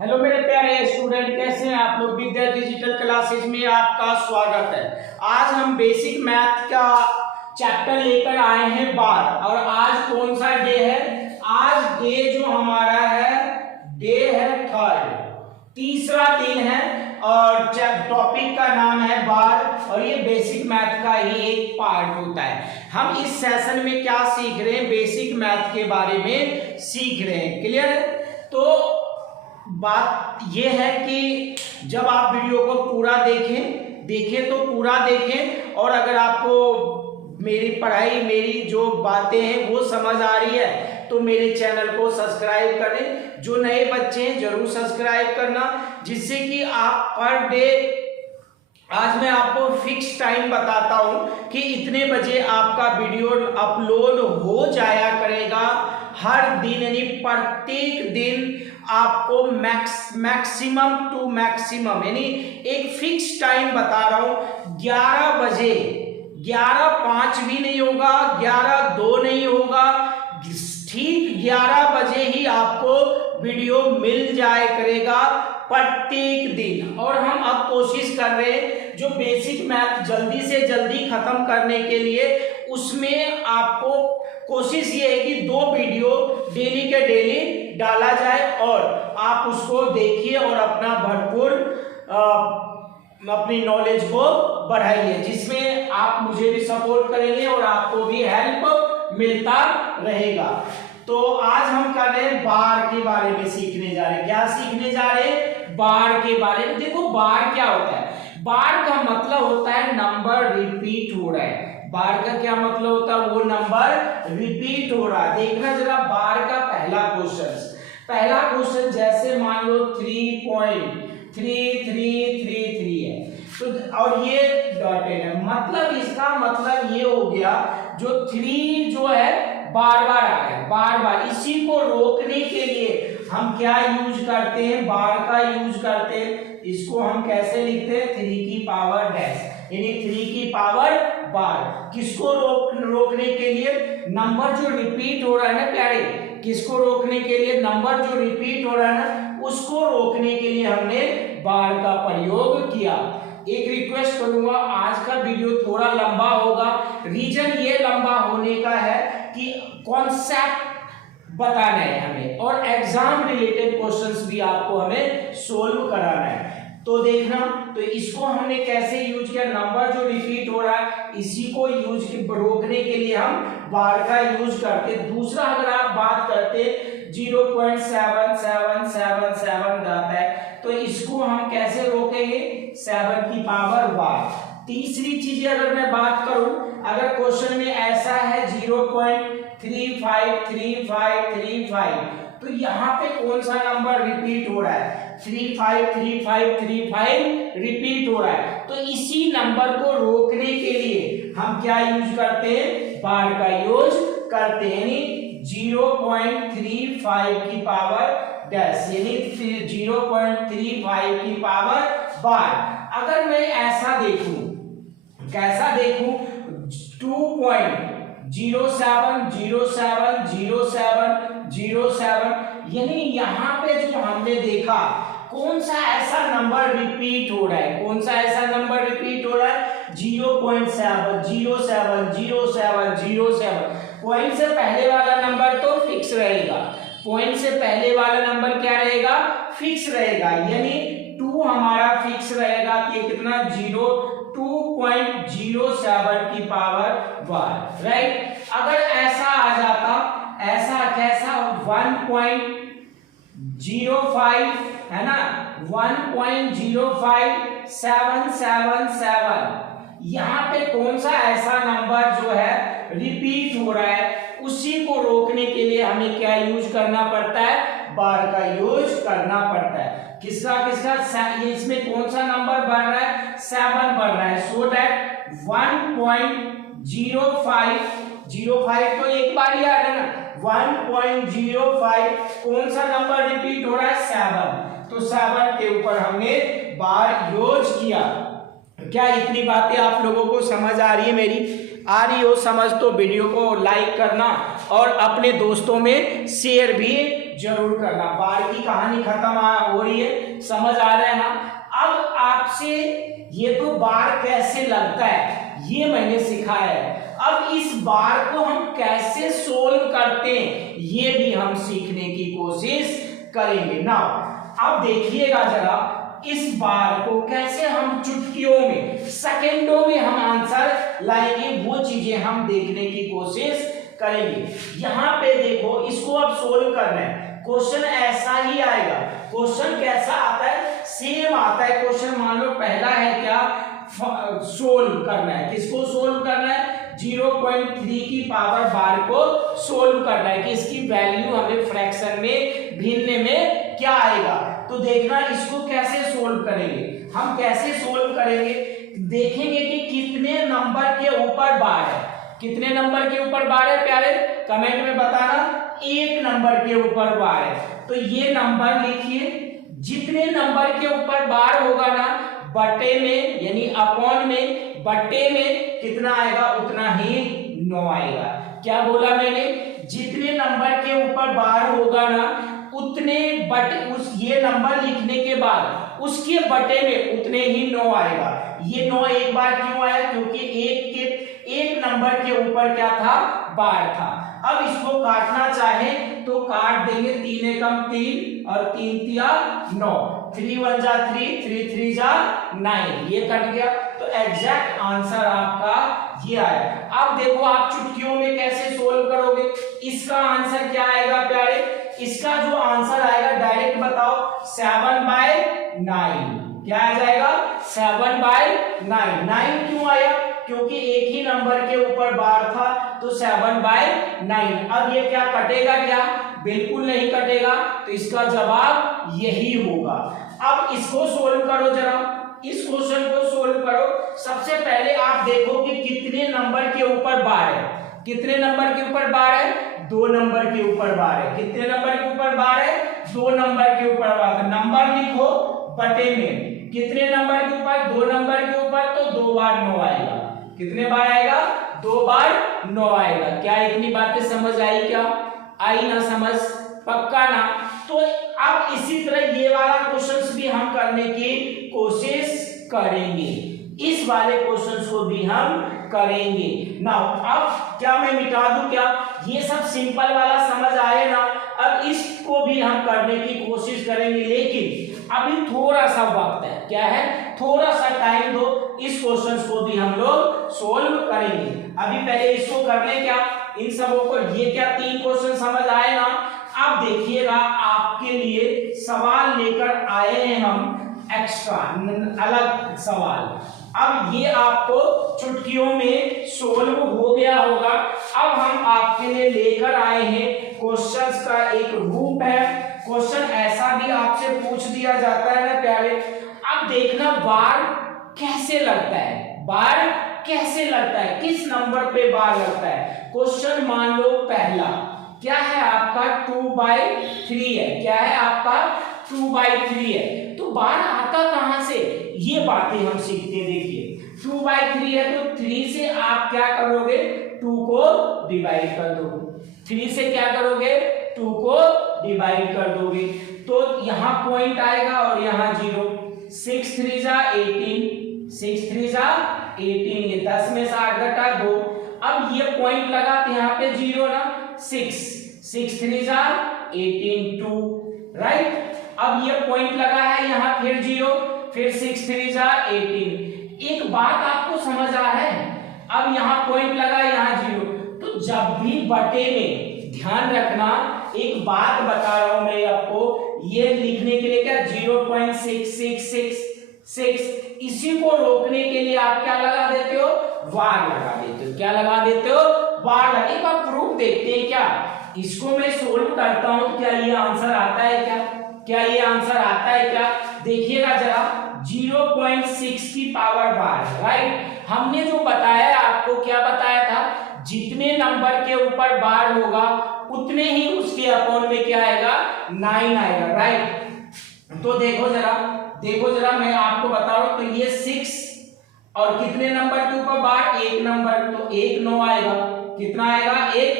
Hello मेरे प्यारे student, कैसे हैं आप लोग। विद्या डिजिटल क्लासेज में आपका स्वागत है। आज हम बेसिक मैथ का चैप्टर लेकर आए हैं बार। और आज कौन सा डे है? आज डे जो हमारा है, डे है थर्ड, तीसरा दिन है। और टॉपिक का नाम है बार। और ये बेसिक मैथ का ही एक पार्ट होता है। हम इस सेशन में क्या सीख रहे हैं? बेसिक मैथ के बारे में सीख रहे हैं। क्लियर है? तो बात यह है कि जब आप वीडियो को पूरा देखें तो पूरा देखें। और अगर आपको मेरी पढ़ाई, मेरी जो बातें हैं वो समझ आ रही है तो मेरे चैनल को सब्सक्राइब करें। जो नए बच्चे हैं जरूर सब्सक्राइब करना, जिससे कि आप पर डे, आज मैं आपको फिक्स टाइम बताता हूं कि इतने बजे आपका वीडियो अपलोड हो जाया करेगा। हर दिन यानी प्रत्येक दिन आपको मैक्सिमम टू मैक्सिमम यानी एक फिक्स टाइम बता रहा हूं, 11 बजे, 11:05 भी नहीं होगा, 11:02 नहीं होगा, ठीक 11 बजे ही आपको वीडियो मिल जाया करेगा प्रत्येक दिन। और हम अब कोशिश कर रहे हैं जो बेसिक मैथ जल्दी से जल्दी खत्म करने के लिए, उसमें आपको कोशिश ये है कि 2 वीडियो डेली के डेली डाला जाए और आप उसको देखिए और अपना भरपूर अपनी नॉलेज को बढ़ाइए, जिसमें आप मुझे भी सपोर्ट करेंगे और आपको भी हेल्प मिलता रहेगा। तो आज हम कर रहे हैं बार के बारे में सीखने जा रहे हैं। क्या सीखने जा रहे हैं? बार के बारे में। देखो बार क्या होता है? बार का मतलब होता है नंबर रिपीट हो रहा है। बार का क्या मतलब होता है? वो नंबर रिपीट हो रहा है। देखना जरा बार का पहला क्वेश्चन जैसे मान लो 3.3333 है तो, और ये डॉटेड है, मतलब इसका मतलब ये हो गया जो 3 जो है बार बार आ रहा है, बार बार। इसी को रोकने के लिए हम क्या यूज करते हैं? बार का यूज करते हैं। इसको हम कैसे लिखते हैं? 3 की पावर डैश, यानी 3 की पावर बार। किसको रोकने के लिए? नंबर जो रिपीट हो रहा है ना प्यारे, किसको रोकने के लिए? नंबर जो रिपीट हो रहा है ना, उसको रोकने के लिए हमने बार का प्रयोग किया। एक रिक्वेस्ट करूंगा, आज का वीडियो थोड़ा लंबा होगा। रीजन ये लंबा होने का है कि कॉन्सेप्ट बताना है हमें और एग्जाम रिलेटेड क्वेश्चंस भी आपको हमें सोल्व कराना है। तो देखना, तो इसको हमने कैसे यूज किया? नंबर जो रिपीट हो रहा है इसी को रोकने के लिए हम बार का यूज करते। दूसरा अगर आप बात करते 0.7777 जाता है तो इसको हम कैसे रोकेंगे? 7 की पावर बार। तीसरी चीज अगर मैं बात करूं, अगर क्वेश्चन में ऐसा है 0.353535 तो यहाँ पे कौन सा नंबर रिपीट हो रहा है? 353535 रिपीट हो रहा है। तो इसी नंबर को रोकने के लिए हम क्या यूज करते हैं? बार का यूज करते हैं, यानी 0.35 की पावर डैश, यानी 0.35 की पावर बार। अगर मैं ऐसा देखूं, कैसा देखूं? 2.07070707, यानी यहाँ पे जो हमने देखा कौन सा ऐसा नंबर रिपीट हो रहा है? कौन सा ऐसा नंबर रिपीट हो रहा है? 0.7070707। पॉइंट से पहले वाला नंबर तो फिक्स रहेगा। पॉइंट से पहले वाला नंबर क्या रहेगा? फिक्स रहेगा, यानी 2 हमारा फिक्स रहेगा कि कितना? 2.07 की पावर बार, राइट। अगर ऐसा आ जाता, ऐसा कैसा? 1.05 है ना, 1.05777। यहाँ पे कौन सा ऐसा नंबर जो है रिपीट हो रहा है? उसी को रोकने के लिए हमें क्या यूज करना पड़ता है? बार का यूज करना पड़ता है। किसका किसका? इसमें कौन सा नंबर बढ़ रहा है? 7 बढ़ रहा है। सो दैट 1.05 तो एक बार ही आ रहा है ना, 1.05 कौन सा नंबर रिपीट हो रहा है? 7। तो 7 के ऊपर हमने बार यूज किया। क्या इतनी बातें आप लोगों को समझ आ रही है? मेरी आ रही हो समझ तो वीडियो को लाइक करना और अपने दोस्तों में शेयर भी जरूर करना। बार की कहानी खत्म हो रही है, समझ आ रहा है ना। अब आपसे ये तो बार कैसे लगता है ये मैंने सिखाया है, अब इस बार को हम कैसे सोल्व करते हैं ये भी हम सीखने की कोशिश करेंगे ना। अब देखिएगा जरा, इस बार को कैसे हम चुटकियों में, सेकंडों में हम आंसर लाएंगे, वो चीजें हम देखने की कोशिश करेंगे। यहां पे देखो, इसको अब सोल्व करना है। क्वेश्चन ऐसा ही आएगा। क्वेश्चन कैसा आता है? सेम आता है क्वेश्चन। मान लो पहला है क्या, सोल्व करना है। किसको सोल्व करना है? 0.3 की पावर बार को सोल्व करना है कि इसकी वैल्यू हमें फ्रैक्शन में, भिन्न में क्या आएगा। तो देखना इसको कैसे सोल्व करेंगे। हम कैसे सोल्व करेंगे, देखेंगे कि कितने नंबर के ऊपर बार है। कितने नंबर के ऊपर बार है प्यारे, कमेंट में बताना। 1 नंबर के ऊपर बार है, तो ये नंबर लिखिए। जितने नंबर के ऊपर बार होगा ना, बटे में यानी अपॉन में, बटे में कितना आएगा उतना ही 9 आएगा। क्या बोला मैंने? जितने नंबर के ऊपर बार होगा ना, उतने बटे, उस ये नंबर लिखने के बाद उसके बटे में उतने ही 9 आएगा। ये 9 एक बार क्यों आया? क्योंकि एक नंबर के ऊपर क्या था, बार था। अब इसको काटना चाहे तो काट देंगे। 3 एकम 3 और 3 तिया 9, 3 1 जा 3, 3 3 जा 9, ये कट गया। तो एग्जैक्ट आंसर आपका ये आया। अब देखो आप चुटकियों में कैसे सोल्व करोगे। इसका आंसर क्या आएगा प्यारे? इसका जो आंसर आएगा डायरेक्ट बताओ, 7/9। क्या आ जाएगा? 7/9। 9 क्यों आया? क्योंकि एक ही नंबर के ऊपर बार था, तो 7/9। अब ये क्या कटेगा क्या? बिल्कुल नहीं कटेगा, तो इसका जवाब यही होगा। अब इसको सोल्व करो जरा, इस क्वेश्चन को सोल्व करो। सबसे पहले आप देखो कि कितने नंबर के ऊपर बार है। कितने नंबर के ऊपर बार है? 2 नंबर के ऊपर बार है। कितने नंबर के ऊपर बार है? 2 नंबर के ऊपर बार है। नंबर लिखो बटे में। कितने नंबर के ऊपर? 2 नंबर के ऊपर, तो 2 बार 9 आएगा। कितने बार आएगा? 2 बार 9 आएगा। क्या इतनी बातें समझ आई? क्या आई ना समझ? पक्का ना? तो अब इसी तरह ये वाला क्वेश्चंस भी हम करने की कोशिश करेंगे। इस वाले क्वेश्चंस को भी हम करेंगे ना। अब क्या मैं मिटा दूं क्या? ये सब सिंपल वाला समझ आए ना। अब इसको भी हम करने की कोशिश करेंगे, लेकिन अभी थोड़ा सा वक्त है। क्या है? थोड़ा सा टाइम दो, इस क्वेश्चंस को भी हम लोग सोल्व करेंगे। अभी पहले इसको कर ले क्या, इन सबों को। ये क्या 3 क्वेश्चन समझ आए ना। अब देखिएगा आपके लिए सवाल लेकर आए हैं हम एक्स्ट्रा, अलग सवाल। अब ये आपको चुटकियों में सोल्व हो गया होगा। अब हम आपके लिए लेकर आए हैं क्वेश्चंस का एक रूप है। क्वेश्चन ऐसा भी आपसे पूछ दिया जाता है ना प्यारे। अब देखना बार कैसे लगता है, बार कैसे लगता है, किस नंबर पे बार लगता है। क्वेश्चन मान लो पहला क्या है आपका, 2/3 है। क्या है आपका? 2/3 है। तो बार आता कहां से, ये बातें हम सीखते हैं। देखिए 2/3 है, तो 3 से आप क्या करोगे, 2 को डिवाइड कर दोगे। 3 से क्या करोगे, 2 को डिवाइड कर दोगे। तो यहाँ पॉइंट आएगा और यहाँ 0। 6 3 जा 18, 6 3 जा 18, ये 10 में से 8 घटा 2। अब ये पॉइंट लगा तो यहाँ पे 0 ना, 6 6 3 जा 18, 2 राइट। अब ये पॉइंट लगा है यहाँ, फिर 0, फिर 6 3 जा 18। एक बात आपको समझ आ रहा है? अब यहाँ पॉइंट लगा, यहाँ 0। तो जब भी बटे में, ध्यान रखना, एक बात बता रहा हूं मैं आपको, ये लिखने के लिए क्या 0.6666, इसी को रोकने के लिए आप क्या लगा देते हो, वार लगा देते हो। क्या लगा देते हो, वार लगा। एक बार प्रूफ देखते हैं क्या, इसको मैं सोल्व करता हूं, क्या ये आंसर आता है क्या, क्या ये आंसर आता है क्या? देखिएगा जरा, 0.6 की पावर बार, राइट। हमने जो बताया आपको, क्या बताया था, जितने नंबर के ऊपर बार होगा उतने ही उसके अपॉन में क्या आएगा, 9 आएगा, राइट। तो देखो जरा मैं आपको बता रहा हूं, तो ये 6 और कितने नंबर के ऊपर बार, 1 नंबर, तो 1 9 आएगा। कितना आएगा, 1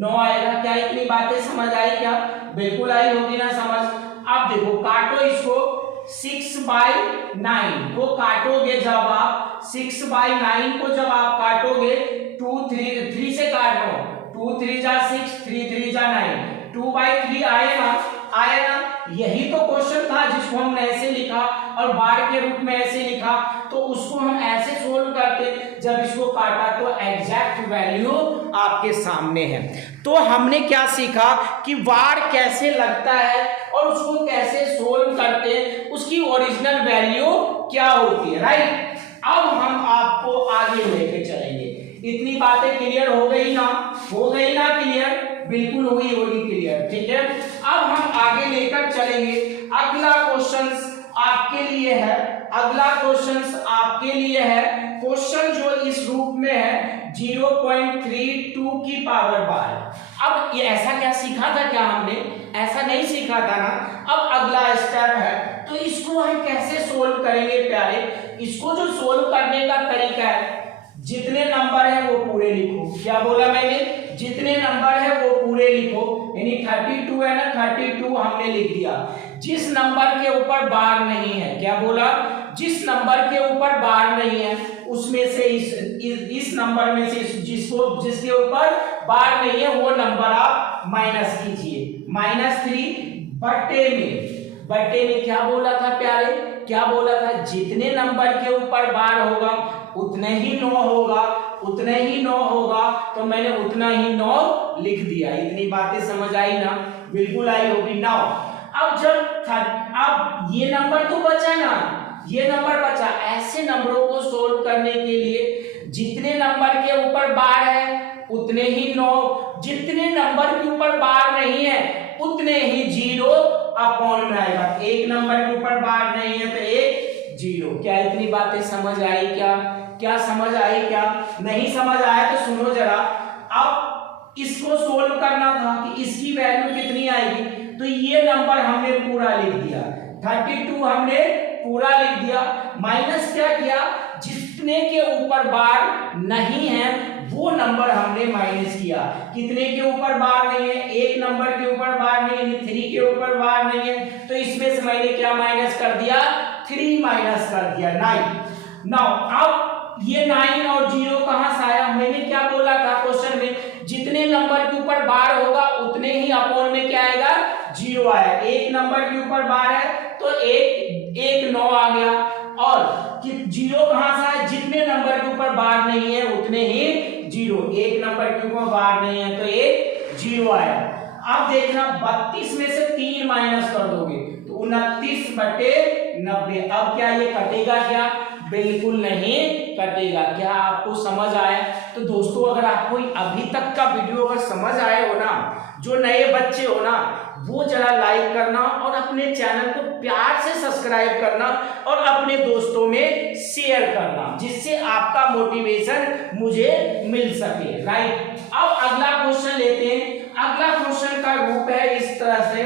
9 आएगा। क्या इतनी बातें समझ आई क्या? बिल्कुल आई होगी ना समझ। अब देखो काटो इसको, 6/9 को काटोगे जब आप 6/9 को जब आप काटोगे 3 से काट लो, 2 3 जा 6, 3 3 जा 9, 2/3 आए ना। यही तो क्वेश्चन था जिसको हमने ऐसे लिखा और बार के रूप में ऐसे लिखा, तो उसको हम ऐसे सोल्व करते। जब इसको काटा तो एग्जैक्ट वैल्यू आपके सामने है। तो हमने क्या सीखा कि वार कैसे लगता है और उसको कैसे सोल्व करते हैं, उसकी ओरिजिनल वैल्यू क्या होती है, राइट। अब हम आपको आगे लेके चलेंगे। इतनी बातें क्लियर हो गई ना, हो गई ना क्लियर, बिल्कुल हुई होगी क्लियर, ठीक है। अब हम आगे लेकर चलेंगे। अगला क्वेश्चन आपके लिए है, अगला क्वेश्चन आपके लिए है। क्वेश्चन जो इस रूप में है 0.32 की पावर बार। अब ये ऐसा क्या सीखा था, क्या हमने ऐसा नहीं सीखा था ना। अब अगला स्टेप है, तो इसको हम कैसे सोल्व करेंगे प्यारे। इसको जो सोल्व करने का तरीका है, जितने नंबर है वो पूरे लिखो। क्या बोला मैंने, जितने नंबर है वो पूरे लिखो। यानी 32 है ना, 32 हमने लिख दिया। जिस नंबर के ऊपर बार नहीं है, क्या बोला, जिस नंबर के ऊपर बार नहीं है उसमें से इस नंबर में से जिसके ऊपर बार नहीं है वो नंबर आप माइनस कीजिए। -3 बट्टे में क्या बोला था प्यारे, क्या बोला था, जितने नंबर के ऊपर बार होगा उतने ही 9 होगा, उतने ही 9 होगा। तो मैंने उतना ही 9 लिख दिया। इतनी बातें समझ आई ना, बिल्कुल आई होगी। 9 अब ये नंबर तो बचा ना, ये नंबर बचा। ऐसे नंबरों को सोल्व करने के लिए जितने नंबर के ऊपर बार है उतने ही 9, जितने नंबर के ऊपर बार नहीं है उतने ही 0 अपॉन में आएगा। एक नंबर के ऊपर बार नहीं है तो 1 0। क्या इतनी बातें समझ आई, क्या समझ आई, क्या नहीं समझ आया तो सुनो जरा। अब इसको सोल्व करना था कि इसकी वैल्यू कितनी आएगी, तो ये नंबर हमने पूरा लिख दिया, 32 हमने पूरा लिख दिया। माइनस क्या किया, जितने के ऊपर बार नहीं है वो नंबर हमने माइनस किया। कितने के ऊपर बार नहीं है, एक नंबर के ऊपर बार नहीं है, 3 के ऊपर बार नहीं है, तो इसमें से मैंने क्या माइनस कर दिया, 3 माइनस कर दिया, 9। अब ये 9 और 0 कहां से आया, मैंने क्या बोला था क्वेश्चन में, जितने नंबर के ऊपर बार होगा उतने ही अपॉन में क्या आएगा, 0 आया। एक नंबर के ऊपर बार है तो एक 9 आ गया। और 0 कहां से आया, जितने नंबर के ऊपर बार नहीं है उतने ही 0। एक नंबर के ऊपर बार नहीं है तो 1 0 आया। अब देखना 32 में से 3 माइनस कर दोगे तो 29/90। अब क्या ये कटेगा, क्या बिल्कुल नहीं कटेगा। क्या आपको समझ आया। तो दोस्तों अगर आपको अभी तक का वीडियो अगर समझ आए हो ना, जो नए बच्चे हो ना वो जरा लाइक करना और अपने चैनल को प्यार से सब्सक्राइब करना और अपने दोस्तों में शेयर करना, जिससे आपका मोटिवेशन मुझे मिल सके, राइट। अब अगला क्वेश्चन लेते हैं। अगला क्वेश्चन का रूप है इस तरह से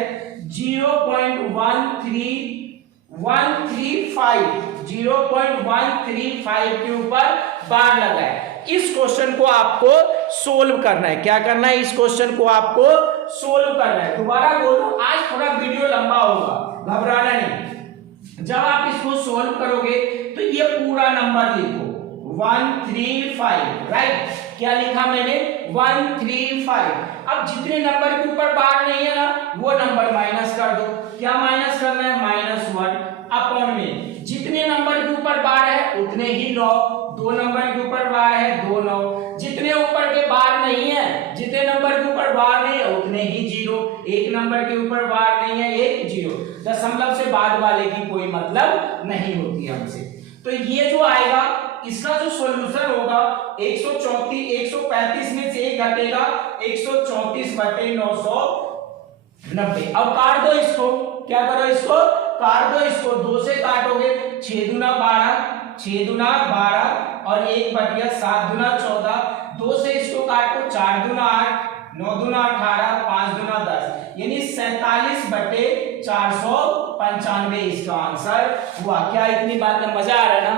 0.135 के ऊपर बार लगाए। इस क्वेश्चन को आपको सोल्व करना है। क्या करना है, इस क्वेश्चन को आपको सोल्व करना है। दोबारा बोलो, आज थोड़ा वीडियो लंबा होगा, घबराना नहीं। जब आप इसको सोल्व करोगे तो ये पूरा नंबर लिखो 135, राइट। क्या लिखा मैंने, 135। अब जितने नंबर के ऊपर बार नहीं है ना वो नंबर माइनस कर दो। क्या माइनस करना है, -1 अपॉन में जितने नंबर के ऊपर बार है उतने ही 9। 2 नंबर के ऊपर बार है 2 9। जितने ऊपर के बार नहीं है, जितने नंबर के ऊपर बार नहीं है उतने ही 0। एक नंबर के ऊपर बार नहीं है 1 0। दशमलव से बाद वाले की कोई मतलब नहीं होती हमसे। तो ये जो आएगा इसका जो सॉल्यूशन होगा 135 में से 1 घटेगा 134/990। अब काट दो इसको, क्या करो इसको काट दो। इसको 2 से काटोगे 6 दूना 12, 6 दूना 12 और 1/7 दूना 14। 2 से इसको काटो 4 दूना 8, 9 दूना 18, 5 दूना 10, यानी 47/495 इसका आंसर हुआ। क्या इतनी बात में मजा आ रहा है ना।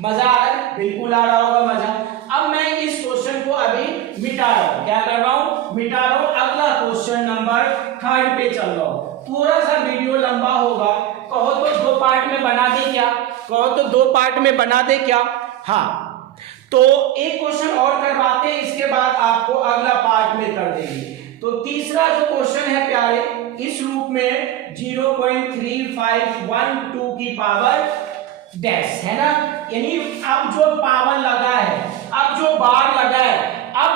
मजा आ रहा है? बिल्कुल आ रहा होगा मजा। अब मैं इस क्वेश्चन को अभी मिटा रहा हूं। क्या कर रहा हूं? मिटा रहा हूं। अगला क्वेश्चन नंबर 3 पे चल रहा हूं। थोड़ा सा वीडियो लंबा होगा, कहो तो 2 पार्ट में बना दे क्या? कहो तो 2 पार्ट में बना दे क्या? हाँ, तो एक क्वेश्चन और करवाते हैं, इसके बाद आपको अगला पार्ट में कर देंगे। तो तीसरा जो क्वेश्चन है प्यारे, इस रूप में 0.3512 की पावर डैश है ना, यानी अब जो पावर लगा है, अब जो बार लगा है, अब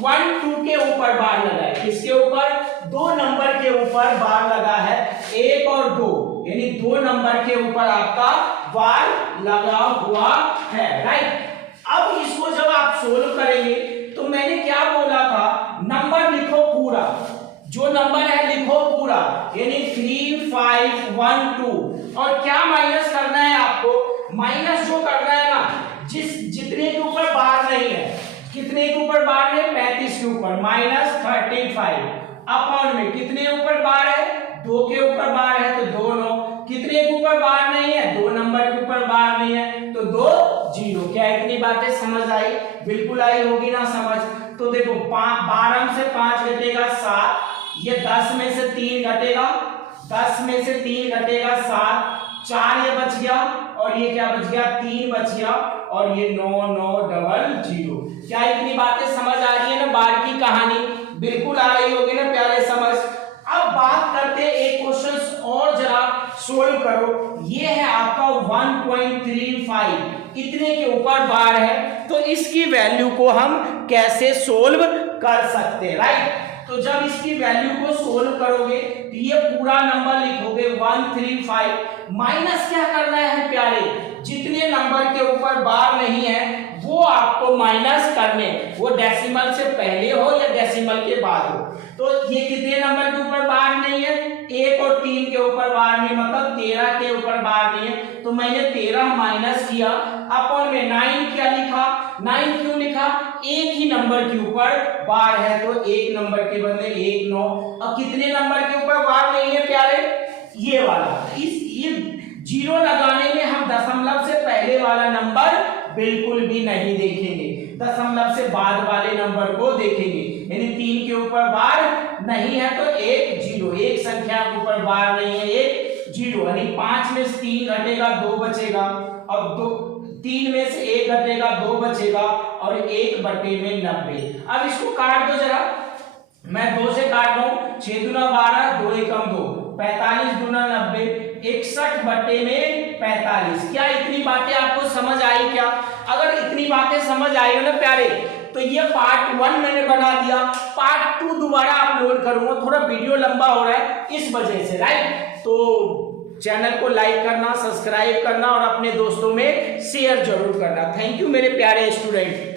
1 2 के ऊपर बार लगा है। किसके ऊपर? 2 नंबर के ऊपर बार लगा है, 1 और 2, यानी 2 नंबर के ऊपर आपका बार लगा हुआ है, राइट। अब इसको जब आप सोल्व करेंगे तो मैंने क्या बोला था, नंबर लिखो पूरा, जो नंबर है लिखो पूरा, यानी 3512, और क्या माइनस करना है आपको? माइनस जो करना है ना, जितने के ऊपर बार नहीं है, कितने के ऊपर बार है? 35 के ऊपर, -35 अपॉन में कितने ऊपर बार है? 2 के ऊपर बार है तो 2 9, कितने के ऊपर बार नहीं है? 2 नंबर के ऊपर बार नहीं है तो 2 0। क्या इतनी बातें समझ आई? बिल्कुल आई होगी ना समझ। तो देखो 12 से 5 घटेगा 7, ये 10 में से 3 घटेगा, 10 में से 3 घटेगा 7, 4 ये बच गया, और ये क्या बच गया? 3 बच गया, और ये 9 9 डबल 0। क्या इतनी बातें समझ आ रही है ना? बार की कहानी बिल्कुल आ रही होगी ना प्यारे समझ। अब बात करते हैं एक क्वेश्चन और, जरा सोल्व करो। ये है आपका 1.35, इतने के ऊपर बार है, तो इसकी वैल्यू को हम कैसे सोल्व कर सकते हैं, राइट। तो जब इसकी वैल्यू को सोल्व करोगे तो ये पूरा नंबर लिखोगे 135, माइनस क्या करना है प्यारे? जितने नंबर के ऊपर बार नहीं है वो आपको माइनस करने, वो डेसिमल से पहले हो या डेसिमल के बाद हो। तो ये कितने नंबर के ऊपर बार नहीं है? 1 और 3 के ऊपर बार नहीं, मतलब 13 के ऊपर बार नहीं है, तो मैंने 13 माइनस किया, अपॉन में 9 क्या लिखा? 9 क्यों लिखा? एक ही नंबर के ऊपर बार है तो एक नंबर के बदले 1 9। अब कितने नंबर के ऊपर बार नहीं है प्यारे? ये वाला। ये 0 लगाने में हम दशमलव से पहले वाला नंबर बिल्कुल भी नहीं देखेंगे, दशमलव से बाद वाले नंबर को देखेंगे। यानी 3 के ऊपर बार नहीं है तो 1 0, एक संख्या के ऊपर बार नहीं है 1 0, यानी 5 में से 3 घटेगा 2 बचेगा, और 3 में से 1 घटेगा 2 बचेगा, और 1/90। अब इसको काट दो जरा, मैं 2 से काट रहा हूं, 6 दूना 12, 2 एकम 2, 45 दूना 90, 61/45। क्या इतनी बातें आपको समझ आई क्या? अगर इतनी बातें समझ आई हो ना प्यारे, तो ये पार्ट 1 मैंने बना दिया, पार्ट 2 दोबारा अपलोड करूंगा, थोड़ा वीडियो लंबा हो रहा है इस वजह से, राइट। तो चैनल को लाइक करना, सब्सक्राइब करना और अपने दोस्तों में शेयर जरूर करना। थैंक यू मेरे प्यारे स्टूडेंट।